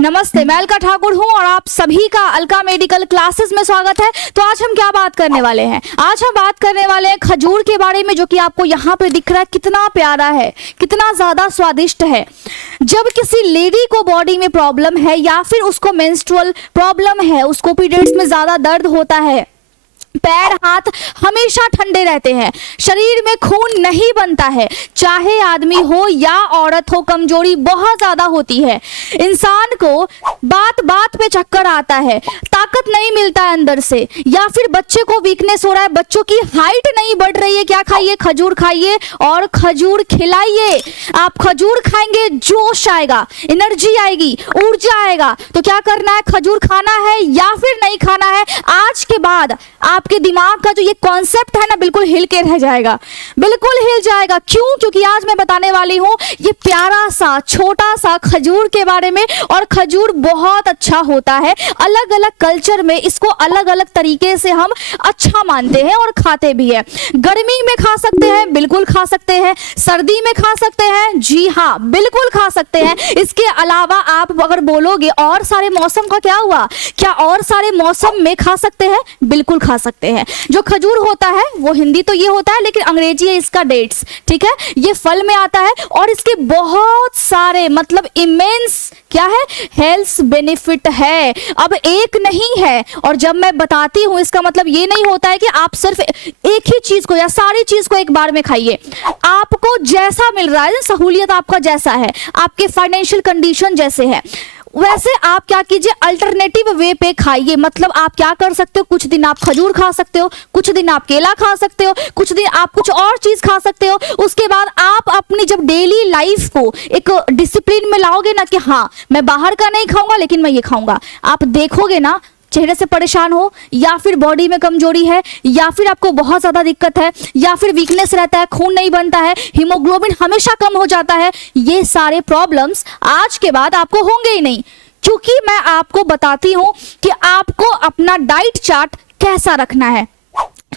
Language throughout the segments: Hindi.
नमस्ते, मैं अलका ठाकुर हूं और आप सभी का अलका मेडिकल क्लासेस में स्वागत है। तो आज हम क्या बात करने वाले हैं? आज हम बात करने वाले हैं खजूर के बारे में, जो कि आपको यहाँ पे दिख रहा है। कितना प्यारा है, कितना ज्यादा स्वादिष्ट है। जब किसी लेडी को बॉडी में प्रॉब्लम है या फिर उसको मेंस्ट्रुअल प्रॉब्लम है, उसको पीरियड्स में ज्यादा दर्द होता है, पैर हाथ हमेशा ठंडे रहते हैं, शरीर में खून नहीं बनता है, चाहे आदमी हो या औरत हो, कमजोरी बहुत ज्यादा होती है, इंसान को बात बात पे चक्कर आता है, ताकत नहीं मिलता है अंदर से, या फिर बच्चे को वीकनेस हो रहा है, बच्चों की हाइट नहीं बढ़ रही है, क्या खाइए? खजूर खाइए और खजूर खिलाइए। आप खजूर खाएंगे, जोश आएगा, एनर्जी आएगी, ऊर्जा आएगा। तो क्या करना है? खजूर खाना है या फिर नहीं खाना है? आज के बाद आपके दिमाग का जो ये कॉन्सेप्ट है ना, बिल्कुल हिल के रह जाएगा, बिल्कुल हिल जाएगा। क्यों? क्योंकि आज मैं बताने वाली हूँ ये प्यारा सा छोटा सा खजूर के बारे में। और खजूर बहुत अच्छा होता है, अलग अलग कल्चर में इसको अलग अलग तरीके से हम अच्छा मानते हैं और खाते भी है। गर्मी में खा सकते हैं, बिल्कुल खा सकते हैं। सर्दी में खा सकते हैं, जी हाँ बिल्कुल खा सकते हैं। इसके अलावा आप अगर बोलोगे और सारे मौसम का क्या हुआ, क्या और सारे मौसम में खा सकते हैं? बिल्कुल खा सकते हैं। जो खजूर होता है वो हिंदी तो ये होता है, लेकिन अंग्रेजी है इसका डेट्स, ठीक है। ये फल में आता है और इसके बहुत सारे मतलब इमेंस क्या है, हेल्थ बेनिफिट है। अब एक नहीं है, और जब मैं बताती हूं इसका मतलब ये नहीं होता है कि आप सिर्फ एक ही चीज को या सारी चीज को एक बार में खाइए। आपको जैसा मिल रहा है, सहूलियत आपका जैसा है, आपके फाइनेंशियल कंडीशन जैसे है, वैसे आप क्या कीजिए, अल्टरनेटिव वे पे खाइए। मतलब आप क्या कर सकते हो, कुछ दिन आप खजूर खा सकते हो, कुछ दिन आप केला खा सकते हो, कुछ दिन आप कुछ और चीज खा सकते हो। उसके बाद आप अपनी जब डेली लाइफ को एक डिसिप्लिन में लाओगे ना कि हाँ मैं बाहर का नहीं खाऊंगा लेकिन मैं ये खाऊंगा, आप देखोगे ना, चेहरे से परेशान हो या फिर बॉडी में कमजोरी है या फिर आपको बहुत ज्यादा दिक्कत है या फिर वीकनेस रहता है, खून नहीं बनता है, हीमोग्लोबिन हमेशा कम हो जाता है, ये सारे प्रॉब्लम्स आज के बाद आपको होंगे ही नहीं। क्योंकि मैं आपको बताती हूं कि आपको अपना डाइट चार्ट कैसा रखना है।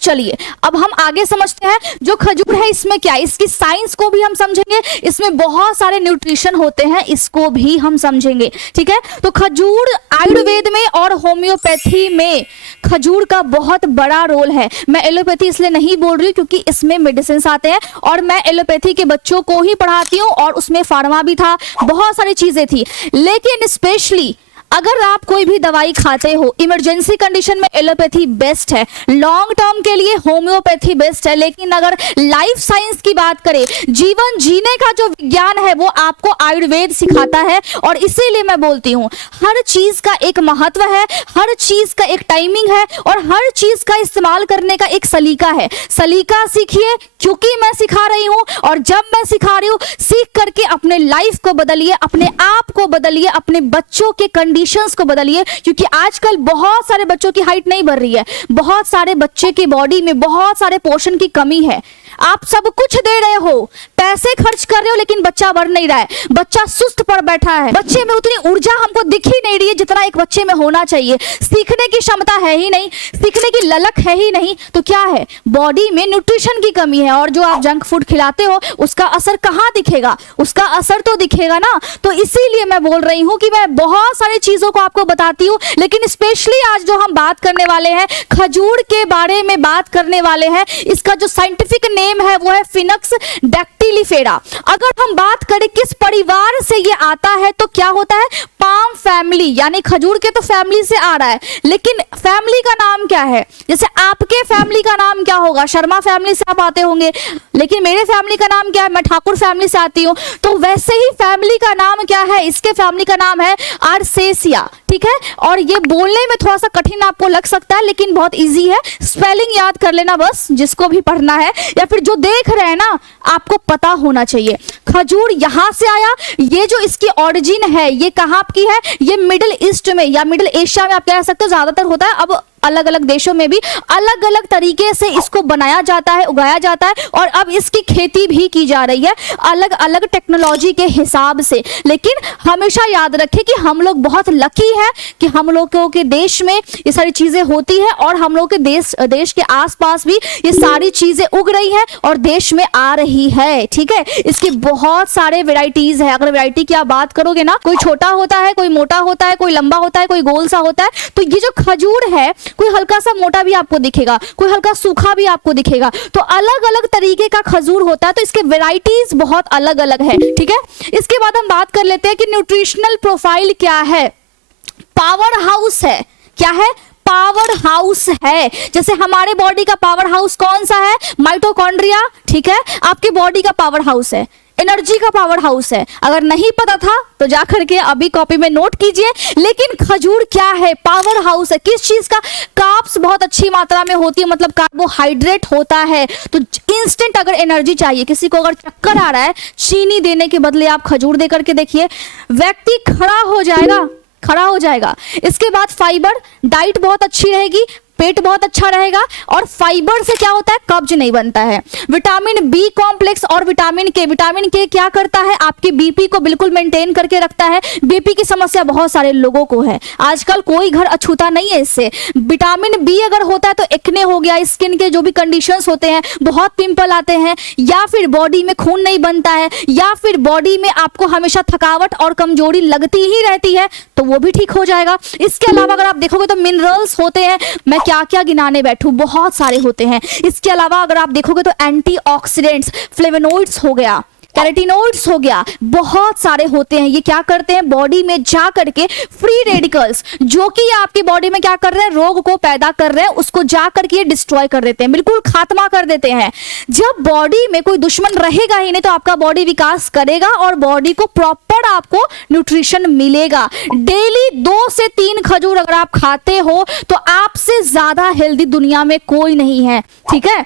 चलिए अब हम आगे समझते हैं जो खजूर है इसमें क्या है, इसकी साइंस को भी हम समझेंगे, इसमें बहुत सारे न्यूट्रिशन होते हैं इसको भी हम समझेंगे, ठीक है। तो खजूर आयुर्वेद में और होम्योपैथी में खजूर का बहुत बड़ा रोल है। मैं एलोपैथी इसलिए नहीं बोल रही हूँ क्योंकि इसमें मेडिसिन आते हैं और मैं एलोपैथी के बच्चों को ही पढ़ाती हूँ और उसमें फार्मा भी था, बहुत सारी चीजें थी। लेकिन स्पेशली अगर आप कोई भी दवाई खाते हो, इमरजेंसी कंडीशन में एलोपैथी बेस्ट है, लॉन्ग टर्म के लिए होम्योपैथी बेस्ट है। लेकिन अगर लाइफ साइंस की बात करें, जीवन जीने का जो विज्ञान है वो आपको आयुर्वेद सिखाता है। और इसीलिए मैं बोलती हूँ हर चीज का एक महत्व है, हर चीज का एक टाइमिंग है और हर चीज का इस्तेमाल करने का एक सलीका है। सलीका सीखिए क्योंकि मैं सिखा रही हूँ, और जब मैं सिखा रही हूँ सीख करके अपने लाइफ को बदलिए, अपने आप को बदलिए, अपने बच्चों के कंडीशंस को बदलिए। क्योंकि आजकल बहुत सारे बच्चों की हाइट नहीं बढ़ रही है, बहुत सारे बच्चे की बॉडी में बहुत सारे पोषण की कमी है। आप सब कुछ दे रहे हो, पैसे खर्च कर रहे हो, लेकिन बच्चा बढ़ नहीं रहा है, बच्चा सुस्त पड़ बैठा है, बच्चे में उतनी ऊर्जा हमको दिख ही नहीं रही है जितना एक बच्चे में होना चाहिए। सीखने की क्षमता है ही नहीं, सीखने की ललक है ही नहीं, तो क्या है, बॉडी में न्यूट्रिशन की कमी है। और जो आप जंक फूड खिलाते हो उसका असर कहाँ दिखेगा? उसका असर तो दिखेगा ना। तो इसीलिए मैं बोल रही हूँ कि मैं बहुत सारी चीजों को आपको बताती हूँ, लेकिन स्पेशली आज जो हम बात करने वाले हैं खजूर के बारे में बात करने वाले हैं। इसका जो साइंटिफिक नेम है वो है फिनक्स डैक्टिलिफेरा। अगर हम बात करें किस परिवार से ये आता है तो क्या होता है, पाम फैमिली, यानी खजूर के तो फैमिली से आ रहा है, लेकिन फैमिली का नाम क्या है? जैसे आपके फैमिली का नाम क्या होगा? शर्मा फैमिली से आप आते होंगे, लेकिन मेरे फैमिली का नाम क्या है? मैं ठाकुर फैमिली से आती हूँ। तो वैसे ही फैमिली का नाम क्या है? इसके फैमिली का नाम है आर्सेसिया, ठीक है। और ये बोलने में थोड़ा सा कठिन आपको लग सकता है, लेकिन बहुत इजी है, स्पेलिंग याद कर लेना बस, जिसको भी पढ़ना है या फिर जो देख रहे हैं ना, आपको पता होना चाहिए। खजूर यहां से आया, ये जो इसकी ओरिजिन है ये कहां की है? ये मिडिल ईस्ट में या मिडिल एशिया में आप कह सकते हो, ज्यादातर होता है। अब अलग अलग देशों में भी अलग अलग तरीके से इसको बनाया जाता है, उगाया जाता है, और अब इसकी खेती भी की जा रही है अलग अलग टेक्नोलॉजी के हिसाब से। लेकिन हमेशा याद रखें कि हम लोग बहुत लकी हैं कि हम लोगों के देश में ये सारी चीजें होती है, और हम लोग के देश के आसपास भी ये सारी चीजें उग रही है और देश में आ रही है। ठीक है, इसके बहुत सारे वेराइटीज है। अगर वैरायटी की आप बात करोगे ना, कोई छोटा होता है, कोई मोटा होता है, कोई लंबा होता है, कोई गोल सा होता है। तो ये जो खजूर है, कोई हल्का सा मोटा भी आपको दिखेगा, कोई हल्का सूखा भी आपको दिखेगा। तो अलग अलग तरीके का खजूर होता है, तो इसके वेराइटीज बहुत अलग अलग है। ठीक है, इसके बाद हम बात कर लेते हैं कि न्यूट्रिशनल प्रोफाइल क्या है। पावर हाउस है। क्या है? पावर हाउस है। जैसे हमारे बॉडी का पावर हाउस कौन सा है? माइटोकॉन्ड्रिया। ठीक है, आपके बॉडी का पावर हाउस है, एनर्जी का पावर हाउस है। अगर नहीं पता था तो जाकर के अभी कॉपी में नोट कीजिए। लेकिन खजूर क्या है? पावर हाउस है। किस चीज का? कार्ब्स बहुत अच्छी मात्रा में होती है, मतलब कार्बोहाइड्रेट होता है। तो इंस्टेंट अगर एनर्जी चाहिए, किसी को अगर चक्कर आ रहा है, चीनी देने के बदले आप खजूर दे करके देखिए, व्यक्ति खड़ा हो जाएगा, खड़ा हो जाएगा। इसके बाद फाइबर, डाइट बहुत अच्छी रहेगी, पेट बहुत अच्छा रहेगा, और फाइबर से क्या होता है? कब्ज नहीं बनता है। विटामिन बी कॉम्प्लेक्स और विटामिन के क्या करता है? आपके बीपी को बिल्कुल मेंटेन करके रखता है। बीपी की समस्या बहुत सारे लोगों को है, आजकल कोई घर अछूता नहीं है इससे। विटामिन बी अगर होता है तो एक्ने हो गया, स्किन के जो भी कंडीशंस होते हैं, बहुत पिंपल आते हैं, या फिर बॉडी में खून नहीं बनता है, या फिर बॉडी में आपको हमेशा थकावट और कमजोरी लगती ही रहती है, तो वो भी ठीक हो जाएगा। इसके अलावा अगर आप देखोगे तो मिनरल्स होते हैं, मैं क्या क्या गिनाने बैठूं, बहुत सारे होते हैं। इसके अलावा अगर आप देखोगे तो एंटीऑक्सीडेंट्स, फ्लेवोनॉइड्स हो गया, कैरोटीनॉइड्स हो गया, बहुत सारे होते हैं। ये क्या करते हैं? बॉडी में जा करके फ्री रेडिकल्स, जो कि आपकी बॉडी में क्या कर रहे हैं? रोग को पैदा कर रहे हैं, उसको जा करके ये डिस्ट्रॉय कर देते हैं, बिल्कुल खात्मा कर देते हैं। जब बॉडी में कोई दुश्मन रहेगा ही नहीं तो आपका बॉडी विकास करेगा और बॉडी को प्रॉपर आपको न्यूट्रिशन मिलेगा। डेली 2 से 3 खजूर अगर आप खाते हो तो आपसे ज्यादा हेल्दी दुनिया में कोई नहीं है। ठीक है,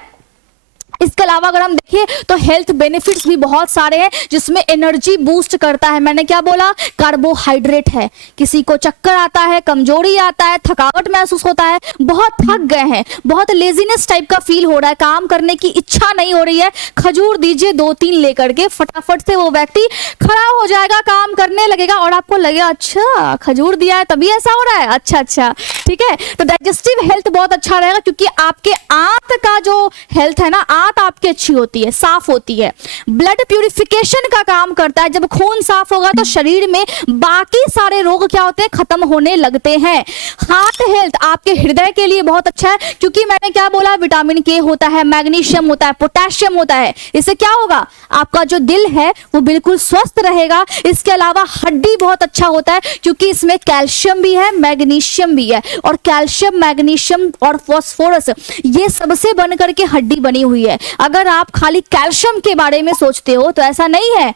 इसके अलावा अगर हम देखिए तो हेल्थ बेनिफिट्स भी बहुत सारे हैं, जिसमें एनर्जी बूस्ट करता है। मैंने क्या बोला? कार्बोहाइड्रेट है। किसी को चक्कर आता है, कमजोरी आता है, थकावट महसूस होता है, बहुत थक गए हैं, बहुत लेजीनेस टाइप का फील हो रहा है, काम करने की इच्छा नहीं हो रही है, खजूर दीजिए 2-3 लेकर के, फटाफट से वो व्यक्ति खड़ा हो जाएगा, काम करने लगेगा, और आपको लगेगा अच्छा खजूर दिया है तभी ऐसा हो रहा है। अच्छा, ठीक है। तो डाइजेस्टिव हेल्थ बहुत अच्छा रहेगा, क्योंकि आपके आंत का जो हेल्थ है ना, आंत आपकी अच्छी होती है, साफ होती है। ब्लड प्यूरिफिकेशन का काम करता है। जब खून साफ होगा तो शरीर में बाकी सारे रोग क्या होते हैं? खत्म होने लगते हैं। हार्ट हेल्थ आपके हृदय के लिए बहुत अच्छा है, क्योंकि मैंने क्या बोला? विटामिन के होता है, मैग्नीशियम होता है, पोटेशियम होता है। इससे क्या होगा? आपका जो दिल है वो बिल्कुल स्वस्थ रहेगा। इसके अलावा हड्डी बहुत अच्छा होता है, क्योंकि इसमें कैल्शियम भी है, मैग्नीशियम भी है, और कैल्शियम, मैग्नीशियम और फास्फोरस ये सबसे बनकर के हड्डी बनी हुई है। अगर आप खाली कैल्शियम के बारे में सोचते हो तो ऐसा नहीं है,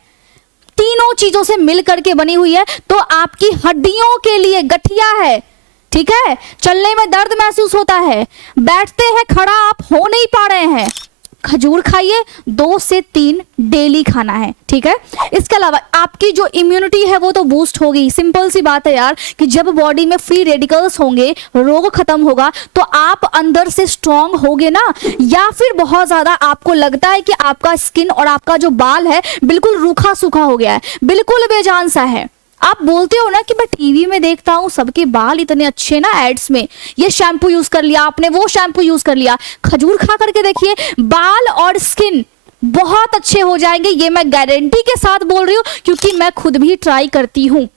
तीनों चीजों से मिल करके बनी हुई है। तो आपकी हड्डियों के लिए गठिया है, ठीक है, चलने में दर्द महसूस होता है, बैठते हैं, खड़ा आप हो नहीं पा रहे हैं, खजूर खाइए, 2 से 3 डेली खाना है। ठीक है, इसके अलावा आपकी जो इम्यूनिटी है वो तो बूस्ट होगी। सिंपल सी बात है यार, कि जब बॉडी में फ्री रेडिकल्स होंगे, रोग खत्म होगा, तो आप अंदर से स्ट्रांग होगे ना। या फिर बहुत ज्यादा आपको लगता है कि आपका स्किन और आपका जो बाल है बिल्कुल रूखा सूखा हो गया है, बिल्कुल बेजान सा है। आप बोलते हो ना कि मैं टीवी में देखता हूँ सबके बाल इतने अच्छे ना, एड्स में ये शैम्पू यूज कर लिया आपने, वो शैम्पू यूज कर लिया। खजूर खा करके देखिए, बाल और स्किन बहुत अच्छे हो जाएंगे। ये मैं गारंटी के साथ बोल रही हूँ, क्योंकि मैं खुद भी ट्राई करती हूँ।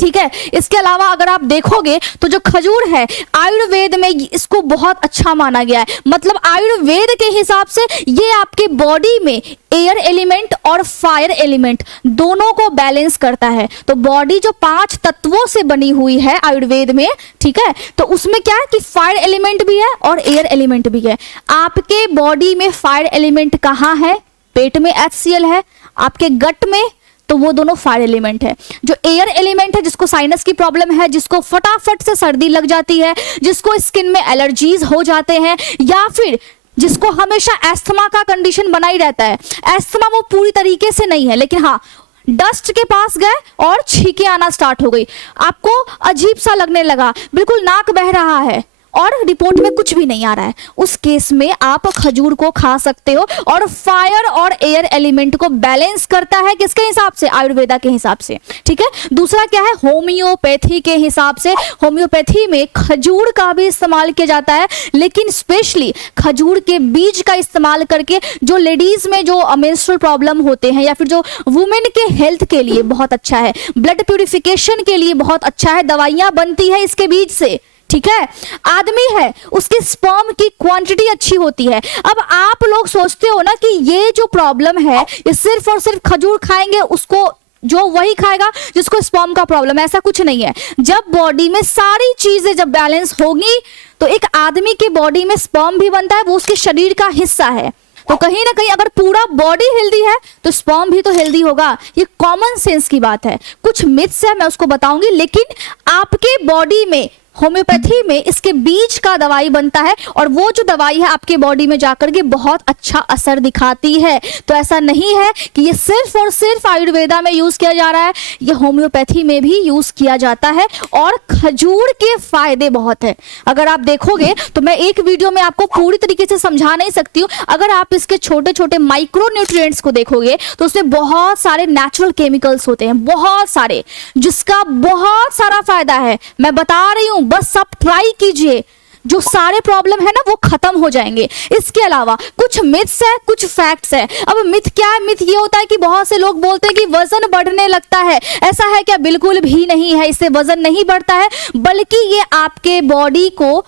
ठीक है, इसके अलावा अगर आप देखोगे तो जो खजूर है, आयुर्वेद में इसको बहुत अच्छा माना गया है। मतलब आयुर्वेद के हिसाब से ये आपके बॉडी में एयर एलिमेंट और फायर एलिमेंट दोनों को बैलेंस करता है। तो बॉडी जो 5 तत्वों से बनी हुई है आयुर्वेद में, ठीक है, तो उसमें क्या है कि फायर एलिमेंट भी है और एयर एलिमेंट भी है। आपके बॉडी में फायर एलिमेंट कहाँ है? पेट में HCl है, आपके गट में, तो वो दोनों फायर एलिमेंट है। जो एयर एलिमेंट है, जिसको साइनस की प्रॉब्लम है, जिसको फटाफट से सर्दी लग जाती है, जिसको स्किन में एलर्जीज हो जाते हैं, या फिर जिसको हमेशा एस्थमा का कंडीशन बना ही रहता है। एस्थमा वो पूरी तरीके से नहीं है, लेकिन हाँ, डस्ट के पास गए और छींके आना स्टार्ट हो गई, आपको अजीब सा लगने लगा, बिल्कुल नाक बह रहा है, और रिपोर्ट में कुछ भी नहीं आ रहा है, उस केस में आप खजूर को खा सकते हो। और फायर और एयर एलिमेंट को बैलेंस करता है, किसके हिसाब से? आयुर्वेदा के हिसाब से। ठीक है, दूसरा क्या है? होम्योपैथी के हिसाब से। होम्योपैथी में खजूर का भी इस्तेमाल किया जाता है, लेकिन स्पेशली खजूर के बीज का इस्तेमाल करके जो लेडीज में जो मेंस्ट्रुअल प्रॉब्लम होते हैं या फिर जो वुमेन के हेल्थ के लिए बहुत अच्छा है, ब्लड प्यूरिफिकेशन के लिए बहुत अच्छा है, दवाइयां बनती है इसके बीज से। ठीक है, आदमी है उसके स्पर्म की क्वांटिटी अच्छी होती है। अब आप लोग सोचते हो ना कि ये जो प्रॉब्लम है ये सिर्फ और सिर्फ खजूर खाएंगे उसको जो वही खाएगा जिसको स्पर्म का प्रॉब्लम है, ऐसा कुछ नहीं है। जब बॉडी में सारी चीजें जब बैलेंस होगी तो एक आदमी के बॉडी में स्पर्म भी बनता है, वो उसके शरीर का हिस्सा है। तो कहीं ना कहीं अगर पूरा बॉडी हेल्दी है तो स्पर्म भी तो हेल्दी होगा। ये कॉमन सेंस की बात है। कुछ मिथ्स है मैं उसको बताऊंगी, लेकिन आपके बॉडी में होम्योपैथी में इसके बीज का दवाई बनता है और वो जो दवाई है आपके बॉडी में जाकर के बहुत अच्छा असर दिखाती है। तो ऐसा नहीं है कि ये सिर्फ और सिर्फ आयुर्वेदा में यूज किया जा रहा है, ये होम्योपैथी में भी यूज किया जाता है। और खजूर के फायदे बहुत है। अगर आप देखोगे तो मैं एक वीडियो में आपको पूरी तरीके से समझा नहीं सकती हूँ। अगर आप इसके छोटे छोटे माइक्रो न्यूट्रिएंट्स को देखोगे तो उसमें बहुत सारे नेचुरल केमिकल्स होते हैं, बहुत सारे, जिसका बहुत सारा फायदा है। मैं बता रही हूं, बस आप ट्राई कीजिए, जो सारे प्रॉब्लम है ना वो खत्म हो जाएंगे। इसके अलावा कुछ मिथ्स है, कुछ फैक्ट्स है। अब मिथ क्या है? मिथ ये होता है कि बहुत से लोग बोलते हैं कि वजन बढ़ने लगता है। ऐसा है क्या? बिल्कुल भी नहीं है। इससे वजन नहीं बढ़ता है, बल्कि ये आपके बॉडी को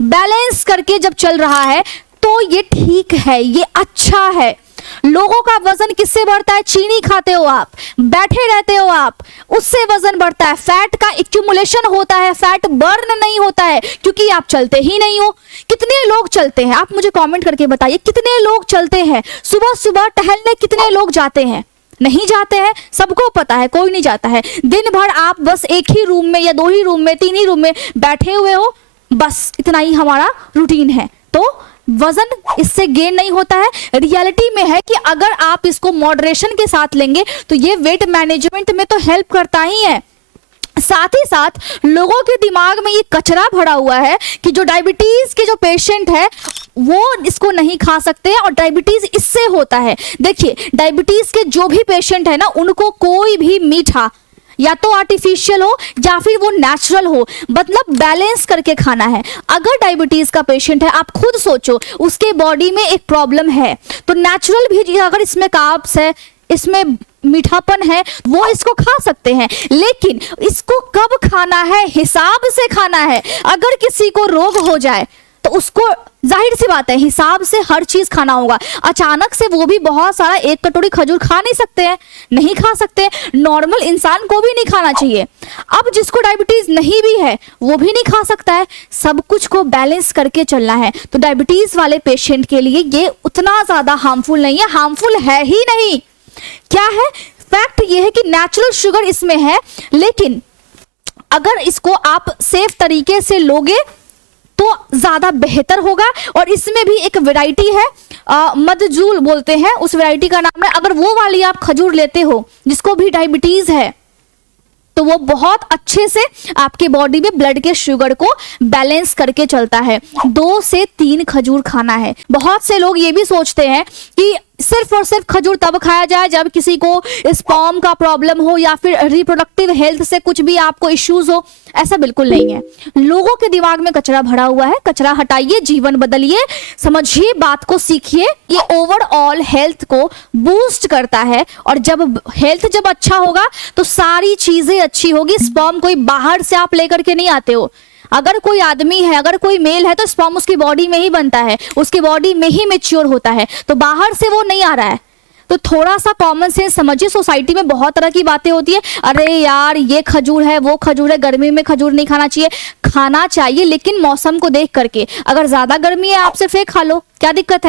बैलेंस करके जब चल रहा है तो ये ठीक है, ये अच्छा है। लोगों का वजन किससे बढ़ता है? चीनी खाते हो आप, बैठे रहते हो आप, उससे वजन बढ़ता है। फैट का एक्यूमुलेशन होता है, फैट बर्न नहीं होता है क्योंकि आप चलते ही नहीं हो। कितने लोग चलते हैं? आप मुझे कमेंट करके बताइए, कितने लोग चलते हैं? सुबह सुबह टहलने कितने लोग जाते हैं? नहीं जाते हैं, सबको पता है, कोई नहीं जाता है। दिन भर आप बस एक ही रूम में या 2 ही रूम में, 3 ही रूम में बैठे हुए हो, बस इतना ही हमारा रूटीन है। तो वजन इससे गेन नहीं होता है। रियलिटी में है कि अगर आप इसको मॉडरेशन के साथ लेंगे तो ये वेट मैनेजमेंट में तो हेल्प करता ही है। साथ ही साथ लोगों के दिमाग में ये कचरा भरा हुआ है कि जो डायबिटीज के जो पेशेंट है वो इसको नहीं खा सकते और डायबिटीज इससे होता है। देखिए, डायबिटीज के जो भी पेशेंट है ना, उनको कोई भी मीठा या तो आर्टिफिशियल हो या फिर वो नेचुरल हो, मतलब बैलेंस करके खाना है। अगर डायबिटीज का पेशेंट है, आप खुद सोचो, उसके बॉडी में एक प्रॉब्लम है, तो नेचुरल भी अगर इसमें कार्ब्स है, इसमें मीठापन है, वो इसको खा सकते हैं। लेकिन इसको कब खाना है? हिसाब से खाना है। अगर किसी को रोग हो जाए तो उसको जाहिर सी बात है हिसाब से हर चीज खाना होगा। अचानक से वो भी बहुत सारा 1 कटोरी खजूर खा नहीं सकते हैं, नहीं खा सकते। नॉर्मल इंसान को भी नहीं खाना चाहिए। अब जिसको डायबिटीज नहीं भी है वो भी नहीं खा सकता है। सब कुछ को बैलेंस करके चलना है। तो डायबिटीज वाले पेशेंट के लिए ये उतना ज्यादा हार्मफुल नहीं है, हार्मफुल है ही नहीं। क्या है फैक्ट? ये है कि नेचुरल शुगर इसमें है, लेकिन अगर इसको आप सेफ तरीके से लोगे तो ज्यादा बेहतर होगा। और इसमें भी एक वैरायटी है, मदजूल बोलते हैं, उस वैरायटी का नाम है। अगर वो वाली आप खजूर लेते हो जिसको भी डायबिटीज है तो वो बहुत अच्छे से आपके बॉडी में ब्लड के शुगर को बैलेंस करके चलता है। 2 से 3 खजूर खाना है। बहुत से लोग ये भी सोचते हैं कि सिर्फ और सिर्फ खजूर तब खाया जाए जब किसी को स्पर्म का प्रॉब्लम हो या फिर रिप्रोडक्टिव हेल्थ से कुछ भी आपको इश्यूज हो। ऐसा बिल्कुल नहीं है। लोगों के दिमाग में कचरा भरा हुआ है, कचरा हटाइए, जीवन बदलिए, समझिए, बात को सीखिए। ये ओवरऑल हेल्थ को बूस्ट करता है और जब हेल्थ जब अच्छा होगा तो सारी चीजें अच्छी होगी। स्पर्म कोई बाहर से आप लेकर के नहीं आते हो। अगर कोई आदमी है, अगर कोई मेल है तो स्पर्म उसकी बॉडी में ही बनता है, उसकी बॉडी में ही मैच्योर होता है, तो बाहर से वो नहीं आ रहा है। तो थोड़ा सा कॉमन सेंस समझिए। सोसाइटी में बहुत तरह की बातें होती है, अरे यार ये खजूर है, वो खजूर है, गर्मी में खजूर नहीं खाना चाहिए। खाना चाहिए लेकिन मौसम को देख करके। अगर ज्यादा गर्मी है आप सिर्फ 1 खा लो, क्या दिक्कत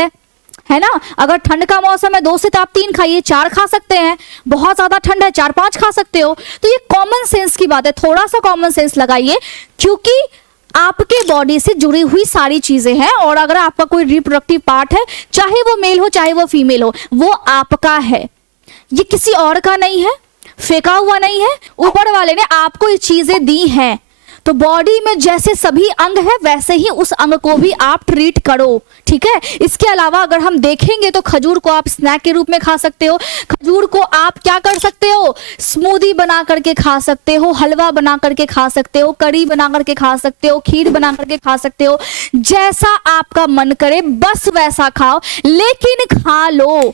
है ना। अगर ठंड का मौसम है 2 से आप 3 खाइए, 4 खा सकते हैं। बहुत ज्यादा ठंड है 4-5 खा सकते हो। तो ये कॉमन सेंस की बात है, थोड़ा सा कॉमन सेंस लगाइए, क्योंकि आपके बॉडी से जुड़ी हुई सारी चीजें हैं। और अगर आपका कोई रिप्रोडक्टिव पार्ट है, चाहे वो मेल हो चाहे वो फीमेल हो, वो आपका है, ये किसी और का नहीं है, फेंका हुआ नहीं है। ऊपर वाले ने आपको ये चीजें दी हैं। तो बॉडी में जैसे सभी अंग है वैसे ही उस अंग को भी आप ट्रीट करो, ठीक है। इसके अलावा अगर हम देखेंगे तो खजूर को आप स्नैक के रूप में खा सकते हो, खजूर को आप क्या कर सकते हो, स्मूदी बना करके खा सकते हो, हलवा बना करके खा सकते हो, करी बना करके खा सकते हो, खीर बना करके खा सकते हो, जैसा आपका मन करे बस वैसा खाओ, लेकिन खा लो,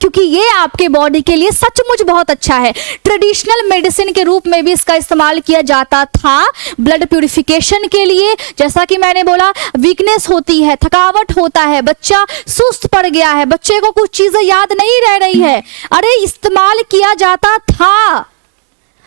क्योंकि ये आपके बॉडी के लिए सचमुच बहुत अच्छा है। ट्रेडिशनल मेडिसिन के रूप में भी इसका इस्तेमाल किया जाता था, ब्लड प्यूरिफिकेशन के लिए। जैसा कि मैंने बोला, वीकनेस होती है, थकावट होता है, बच्चा सुस्त पड़ गया है, बच्चे को कुछ चीजें याद नहीं रह रही है, अरे इस्तेमाल किया जाता था।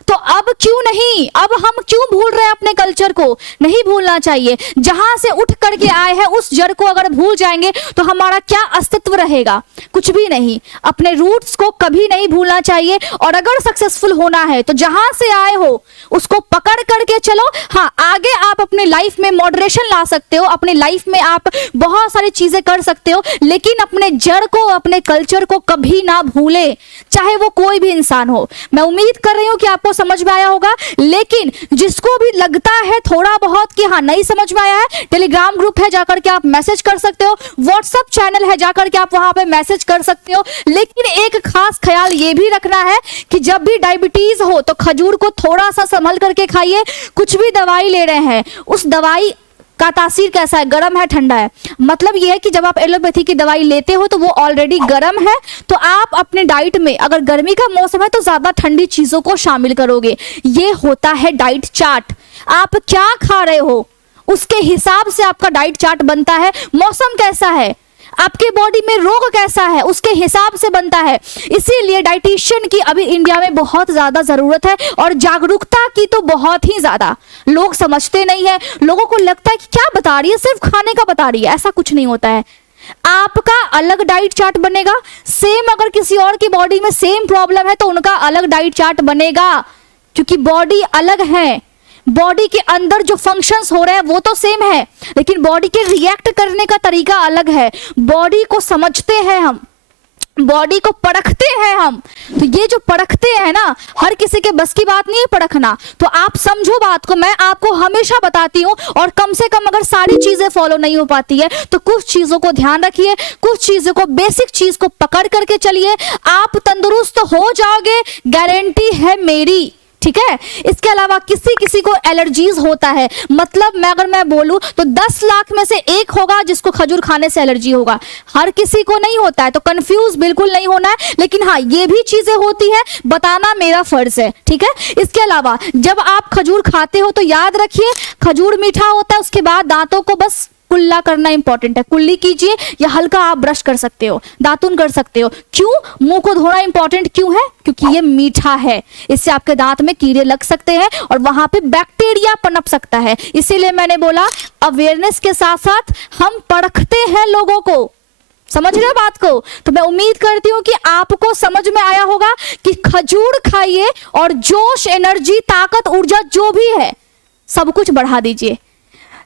तो अब क्यों नहीं, अब हम क्यों भूल रहे हैं अपने कल्चर को? नहीं भूलना चाहिए। जहां से उठ करके आए हैं उस जड़ को अगर भूल जाएंगे तो हमारा क्या अस्तित्व रहेगा? कुछ भी नहीं। अपने रूट्स को कभी नहीं भूलना चाहिए। और अगर सक्सेसफुल होना है तो जहां से आए हो उसको पकड़ करके चलो। हाँ, आगे आप अपने लाइफ में मॉडरेशन ला सकते हो, अपने लाइफ में आप बहुत सारी चीजें कर सकते हो, लेकिन अपने जड़ को, अपने कल्चर को कभी ना भूले, चाहे वो कोई भी इंसान हो। मैं उम्मीद कर रही हूं कि आपको समझ में आया होगा। लेकिन जिसको भी लगता है थोड़ा बहुत कि हाँ नहीं समझ में आया है, टेलीग्राम ग्रुप है, जाकर के आप मैसेज कर सकते हो, व्हाट्सएप चैनल है, जाकर के आप वहां पे मैसेज कर सकते हो। लेकिन एक खास ख्याल ये भी रखना है कि जब भी डायबिटीज हो तो खजूर को थोड़ा सा संभल करके खाइए। कुछ भी दवाई ले रहे हैं, उस दवाई का तासीर कैसा है, गर्म है ठंडा है, मतलब यह है कि जब आप एलोपैथी की दवाई लेते हो तो वो ऑलरेडी गर्म है, तो आप अपने डाइट में अगर गर्मी का मौसम है तो ज्यादा ठंडी चीजों को शामिल करोगे। ये होता है डाइट चार्ट। आप क्या खा रहे हो उसके हिसाब से आपका डाइट चार्ट बनता है। मौसम कैसा है, आपके बॉडी में रोग कैसा है, उसके हिसाब से बनता है। इसीलिए डाइटिशियन की अभी इंडिया में बहुत ज्यादा जरूरत है, और जागरूकता की तो बहुत ही ज्यादा। लोग समझते नहीं है, लोगों को लगता है कि क्या बता रही है, सिर्फ खाने का बता रही है। ऐसा कुछ नहीं होता है। आपका अलग डाइट चार्ट बनेगा, सेम अगर किसी और की बॉडी में सेम प्रॉब्लम है तो उनका अलग डाइट चार्ट बनेगा, क्योंकि बॉडी अलग है। बॉडी के अंदर जो फंक्शंस हो रहे हैं वो तो सेम है, लेकिन बॉडी के रिएक्ट करने का तरीका अलग है। बॉडी को समझते हैं हम, बॉडी को परखते हैं हम। तो ये जो परखते हैं ना, हर किसी के बस की बात नहीं है परखना। तो आप समझो बात को, मैं आपको हमेशा बताती हूँ, और कम से कम अगर सारी चीजें फॉलो नहीं हो पाती है तो कुछ चीजों को ध्यान रखिए, कुछ चीजों को, बेसिक चीज को पकड़ करके चलिए, आप तंदुरुस्त हो जाओगे, गारंटी है मेरी, ठीक है। इसके अलावा किसी किसी को एलर्जीज होता है, मतलब अगर मैं बोलूं तो 10 लाख में से एक होगा जिसको खजूर खाने से एलर्जी होगा। हर किसी को नहीं होता है, तो कंफ्यूज बिल्कुल नहीं होना है। लेकिन हाँ, ये भी चीजें होती है, बताना मेरा फर्ज है, ठीक है। इसके अलावा जब आप खजूर खाते हो तो याद रखिए, खजूर मीठा होता है, उसके बाद दांतों को बस कुल्ला करना इंपॉर्टेंट है। कुल्ली कीजिए, या हल्का आप ब्रश कर सकते हो, दातुन कर सकते हो। क्यों? मुंह को धोना इंपॉर्टेंट क्यों है? क्योंकि ये मीठा है, इससे आपके दांत में कीड़े लग सकते हैं और वहां पे बैक्टीरिया पनप सकता है। इसीलिए मैंने बोला, अवेयरनेस के साथ साथ हम परखते हैं लोगों को। समझ रहे बात को? तो मैं उम्मीद करती हूँ कि आपको समझ में आया होगा कि खजूर खाइए और जोश, एनर्जी, ताकत, ऊर्जा जो भी है सब कुछ बढ़ा दीजिए।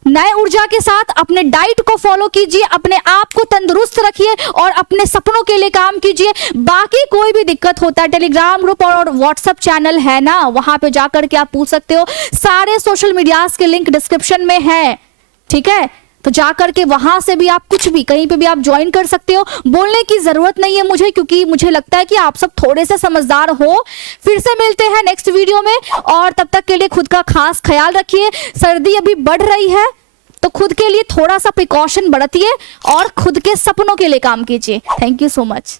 नए ऊर्जा के साथ अपने डाइट को फॉलो कीजिए, अपने आप को तंदुरुस्त रखिए और अपने सपनों के लिए काम कीजिए। बाकी कोई भी दिक्कत होता है, टेलीग्राम ग्रुप और व्हाट्सएप चैनल है ना, वहां पे जाकर के आप पूछ सकते हो। सारे सोशल मीडियाज के लिंक डिस्क्रिप्शन में है, ठीक है। तो जाकर के वहां से भी आप कुछ भी, कहीं पे भी आप ज्वाइन कर सकते हो। बोलने की जरूरत नहीं है मुझे, क्योंकि मुझे लगता है कि आप सब थोड़े से समझदार हो। फिर से मिलते हैं नेक्स्ट वीडियो में, और तब तक के लिए खुद का खास ख्याल रखिए। सर्दी अभी बढ़ रही है तो खुद के लिए थोड़ा सा प्रिकॉशन बरतिए और खुद के सपनों के लिए काम कीजिए। Thank you so much.